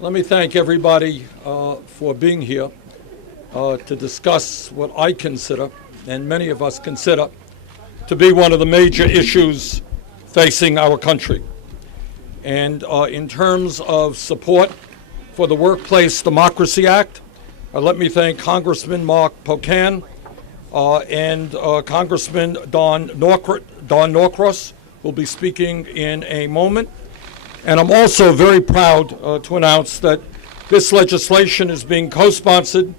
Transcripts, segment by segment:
Let me thank everybody for being here to discuss what I consider, and many of us consider, to be one of the major issues facing our country. And in terms of support for the Workplace Democracy Act, let me thank Congressman Mark Pocan and Congressman Don Norcross, who will be speaking in a moment. And I'm also very proud to announce that this legislation is being co-sponsored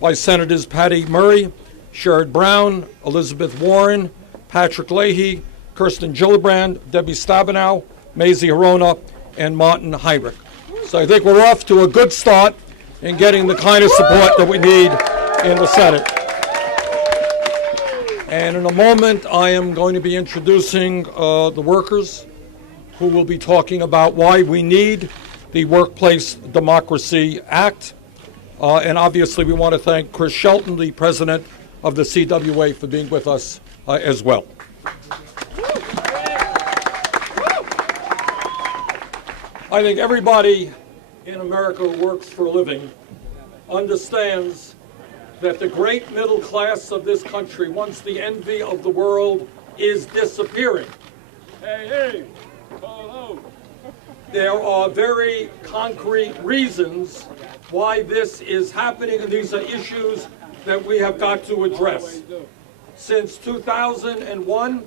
by Senators Patty Murray, Sherrod Brown, Elizabeth Warren, Patrick Leahy, Kirsten Gillibrand, Debbie Stabenow, Mazie Hirona, and Martin Heinrich. So I think we're off to a good start in getting the kind of support that we need in the Senate. And in a moment, I am going to be introducing the workers who will be talking about why we need the Workplace Democracy Act. And obviously, we want to thank Chris Shelton, the president of the CWA, for being with us as well. I think everybody in America who works for a living understands that the great middle class of this country, once the envy of the world, is disappearing. Hey. There are very concrete reasons why this is happening, and these are issues that we have got to address. Since 2001,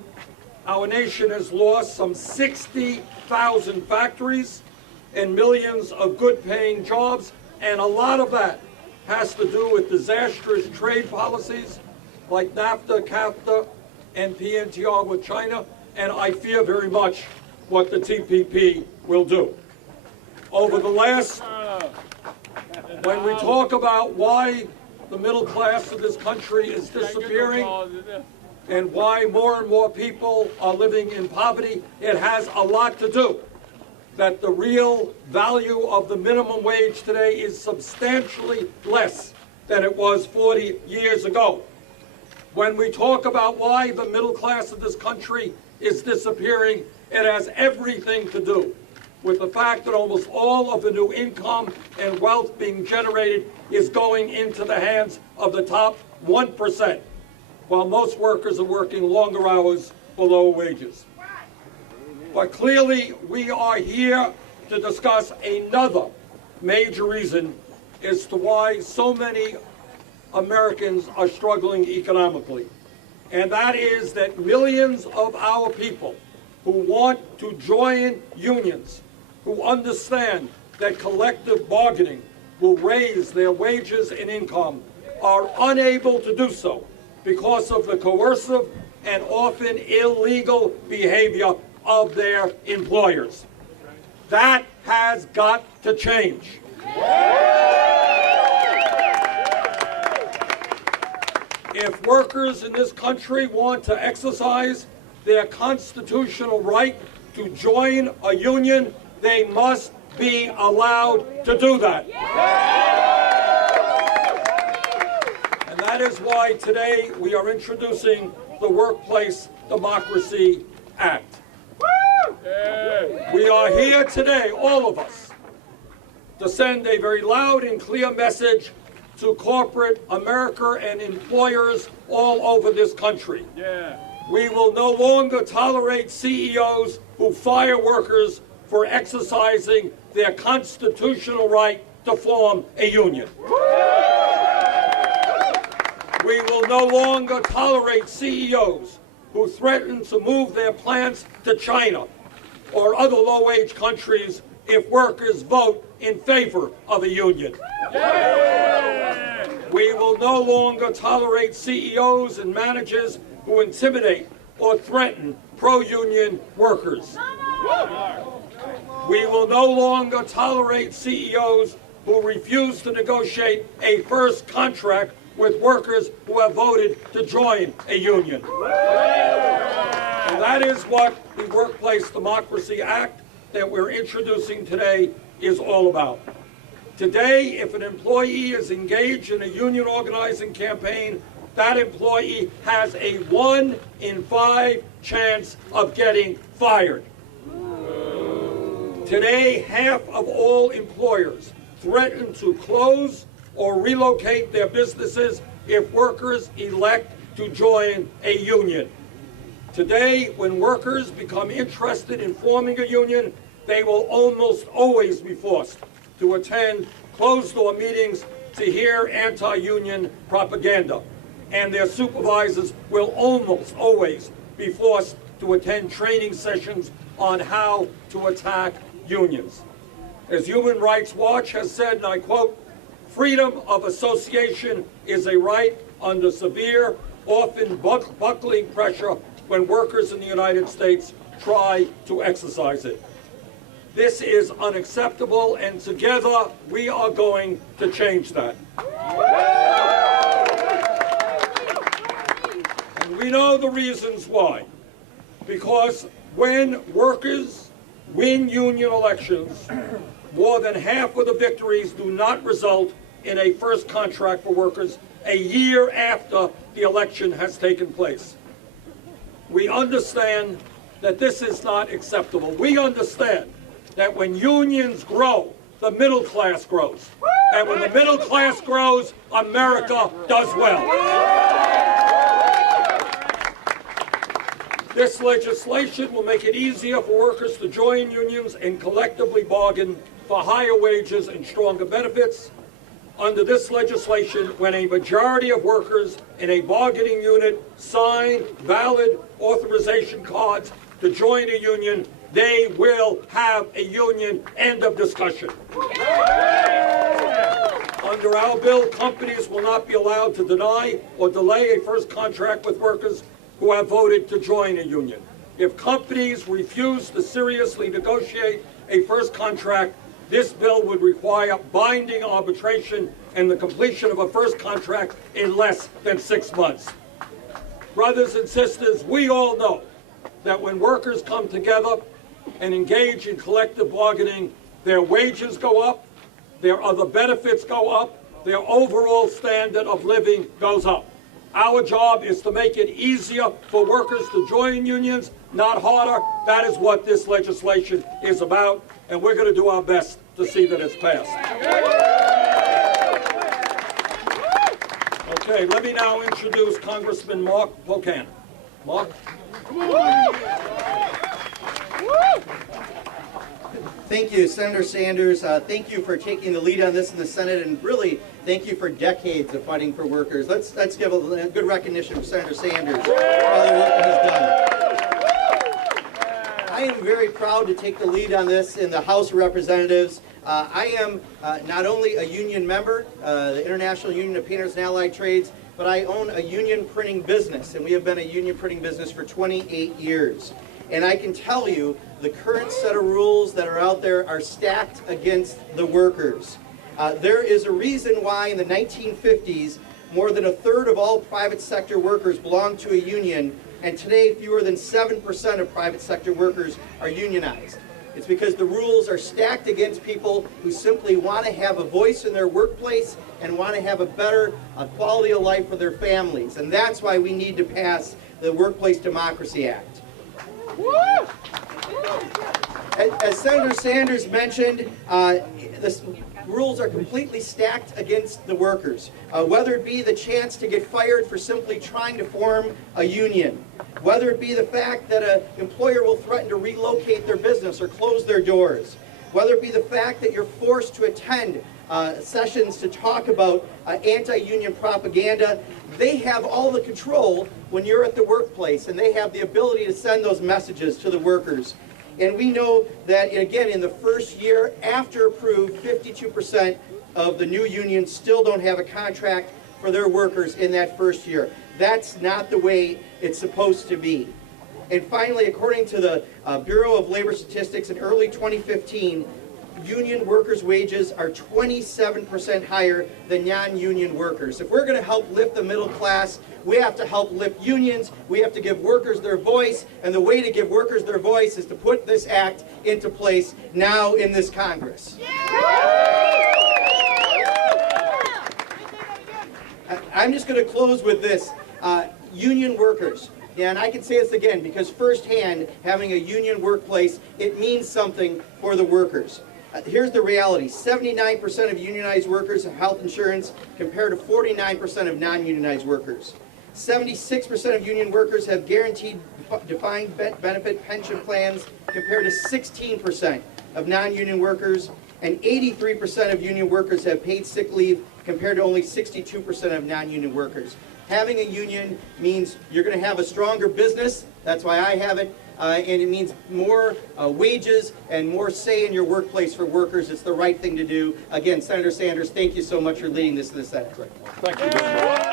our nation has lost some 60,000 factories and millions of good-paying jobs, and a lot of that has to do with disastrous trade policies like NAFTA, CAFTA, and PNTR with China, and I fear very much what the TPP will do. Over the last, when we talk about why the middle class of this country is disappearing and why more and more people are living in poverty, it has a lot to do that the real value of the minimum wage today is substantially less than it was 40 years ago. When we talk about why the middle class of this country is disappearing, it has everything to do with the fact that almost all of the new income and wealth being generated is going into the hands of the top 1%, while most workers are working longer hours for lower wages. But clearly, we are here to discuss another major reason as to why so many Americans are struggling economically. And that is that millions of our people who want to join unions, who understand that collective bargaining will raise their wages and income, are unable to do so because of the coercive and often illegal behavior of their employers. That has got to change. If workers in this country want to exercise their constitutional right to join a union, they must be allowed to do that. And that is why today we are introducing the Workplace Democracy Act. We are here today, all of us, to send a very loud and clear message to corporate America and employers all over this country. We will no longer tolerate CEOs who fire workers for exercising their constitutional right to form a union. We will no longer tolerate CEOs who threaten to move their plants to China or other low-wage countries if workers vote in favor of a union. We will no longer tolerate CEOs and managers who intimidate or threaten pro-union workers. We will no longer tolerate CEOs who refuse to negotiate a first contract with workers who have voted to join a union. And that is what the Workplace Democracy Act that we're introducing today is all about. Today, if an employee is engaged in a union organizing campaign, that employee has a 1 in 5 chance of getting fired. Today, half of all employers threaten to close or relocate their businesses if workers elect to join a union. Today, when workers become interested in forming a union, they will almost always be forced to attend closed-door meetings to hear anti-union propaganda, and their supervisors will almost always be forced to attend training sessions on how to attack unions. As Human Rights Watch has said, and I quote, "Freedom of association is a right under severe, often buckling pressure when workers in the United States try to exercise it." This is unacceptable, and together we are going to change that. And we know the reasons why. Because when workers win union elections, more than half of the victories do not result in a first contract for workers a year after the election has taken place. We understand that this is not acceptable. We understand that when unions grow, the middle class grows. And when the middle class grows, America does well. This legislation will make it easier for workers to join unions and collectively bargain for higher wages and stronger benefits. Under this legislation, when a majority of workers in a bargaining unit sign valid authorization cards to join a union, they will have a union. End of discussion. Under our bill, companies will not be allowed to deny or delay a first contract with workers who have voted to join a union. If companies refuse to seriously negotiate a first contract, this bill would require binding arbitration and the completion of a first contract in less than 6 months. Brothers and sisters, we all know that when workers come together and engage in collective bargaining, their wages go up, their other benefits go up, their overall standard of living goes up. Our job is to make it easier for workers to join unions, not harder. That is what this legislation is about, and we're going to do our best to see that it's passed. Okay, let me now introduce Congressman Mark Pocan. Mark? Thank you, Senator Sanders. Thank you for taking the lead on this in the Senate, and really thank you for decades of fighting for workers. Let's give a good recognition for Senator Sanders for all the work he's done. I am very proud to take the lead on this in the House of Representatives. I am not only a union member, the International Union of Painters and Allied Trades, but I own a union printing business, and we have been a union printing business for 28 years. And I can tell you, the current set of rules that are out there are stacked against the workers. There is a reason why in the 1950s, more than a third of all private sector workers belonged to a union, and today fewer than 7% of private sector workers are unionized. It's because the rules are stacked against people who simply want to have a voice in their workplace and want to have a better quality of life for their families. And that's why we need to pass the Workplace Democracy Act. As Senator Sanders mentioned, the rules are completely stacked against the workers, whether it be the chance to get fired for simply trying to form a union, whether it be the fact that an employer will threaten to relocate their business or close their doors, whether it be the fact that you're forced to attend sessions to talk about anti-union propaganda. They have all the control when you're at the workplace, and they have the ability to send those messages to the workers. And we know that, again, in the first year after approved, 52% of the new unions still don't have a contract for their workers in that first year. That's not the way it's supposed to be. And finally, according to the Bureau of Labor Statistics, in early 2015, union workers' wages are 27% higher than non-union workers. If we're going to help lift the middle class, we have to help lift unions, we have to give workers their voice, and the way to give workers their voice is to put this act into place now in this Congress. I'm just going to close with this. Union workers, And I can say this again because firsthand, having a union workplace, it means something for the workers. Here's the reality. 79% of unionized workers have health insurance compared to 49% of non-unionized workers. 76% of union workers have guaranteed defined benefit pension plans compared to 16% of non-union workers. And 83% of union workers have paid sick leave compared to only 62% of non-union workers. Having a union means you're going to have a stronger business. That's why I have it. And it means more wages and more say in your workplace for workers. It's the right thing to do. Again, Senator Sanders, thank you so much for leading this in the Senate. Thank you.